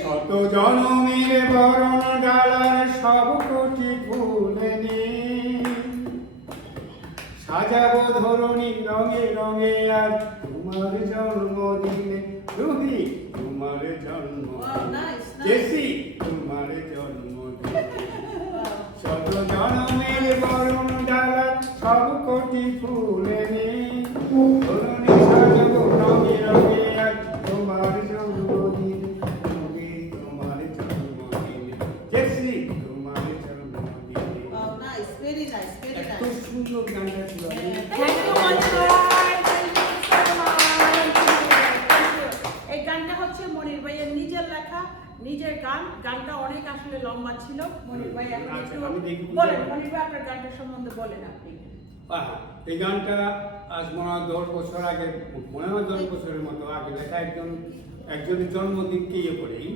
শত জনমের বরণ ডালার সব কোটি ফুলে সাজাবো ধরণী রঙে রঙে আজ তোমার জন্মদিনে রুহি তোমার জন্মদিনে জেসি তোমার জন্মদিনে শত জনমের বরণ ডালার সব কোটি ফুলে ধরণী সাজাবো রঙে রঙে আজ তোমার জন্মদিনে রুহি তোমার জন্মদিনে জেসি তোমার জন্মদিনে। এত সুন্দর গানটা ছিল। এই গানটা হচ্ছে মনির ভাইয়ের নিজের লেখা, নিজের গান। গানটা অনেক আসলে লম্বা ছিল। মনির ভাই এখন একটু বলেন, মনির ভাই আপনার গানটার সম্বন্ধে বলেন আপনি। এই গানটা আজ মনে হয় 10 বছর আগে, মনে হয় 10 বছরের মতো আগে লেখা একজনের জন্মদিনকে ইয়ে করেই,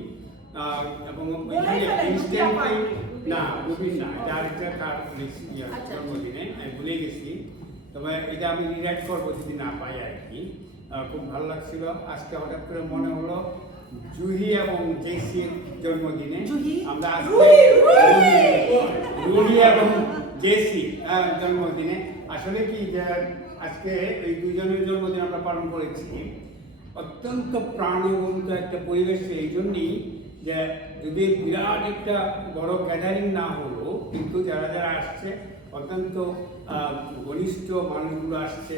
এবং না রুবিন না, যার তার জন্মদিনে আমি ভুলে গেছি। তবে এটা আমি রিরাইট করবো যদি না পাই আর কি। খুব ভালো লাগছিল। আজকে হঠাৎ করে মনে হলো জুহি এবং জেসির জন্মদিনে আমরা রুহি এবং জেসি জন্মদিনে আসলে কি যে আজকে এই দুজনের জন্মদিন আমরা পালন করেছি। অত্যন্ত প্রাণবন্ত একটা পরিবেশ, এই জন্যই যে যদি বিরাট একটা বড় গ্যাদারিং না হলো, কিন্তু যারা যারা আসছে অত্যন্ত ঘনিষ্ঠ মানুষগুলো আসছে,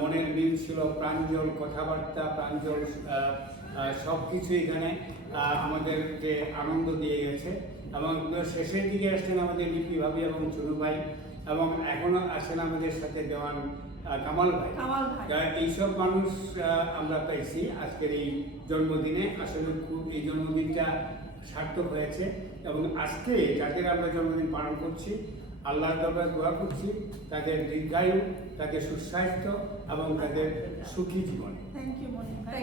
মনের মিল ছিল, প্রাঞ্জল কথাবার্তা, প্রাঞ্জল সব কিছু এখানে আমাদেরকে আনন্দ দিয়ে গেছে। এবং শেষের দিকে আসছেন আমাদের লিপি ভাবি এবং চুনু ভাই, এবং এখনো আসেন আমাদের সাথে দেওয়ান কামাল ভাই। এইসব মানুষ আমরা পাইছি আজকের এই জন্মদিনে। আসলে খুব এই জন্মদিনটা সার্থক হয়েছে। এবং আজকে যাদের আমরা জন্মদিন পালন করছি, আল্লাহর দরবারে দোয়া করছি তাদের দীর্ঘায়ু, তাদের সুস্বাস্থ্য এবং তাদের সুখী জীবন। থ্যাংক ইউ মনির ভাই।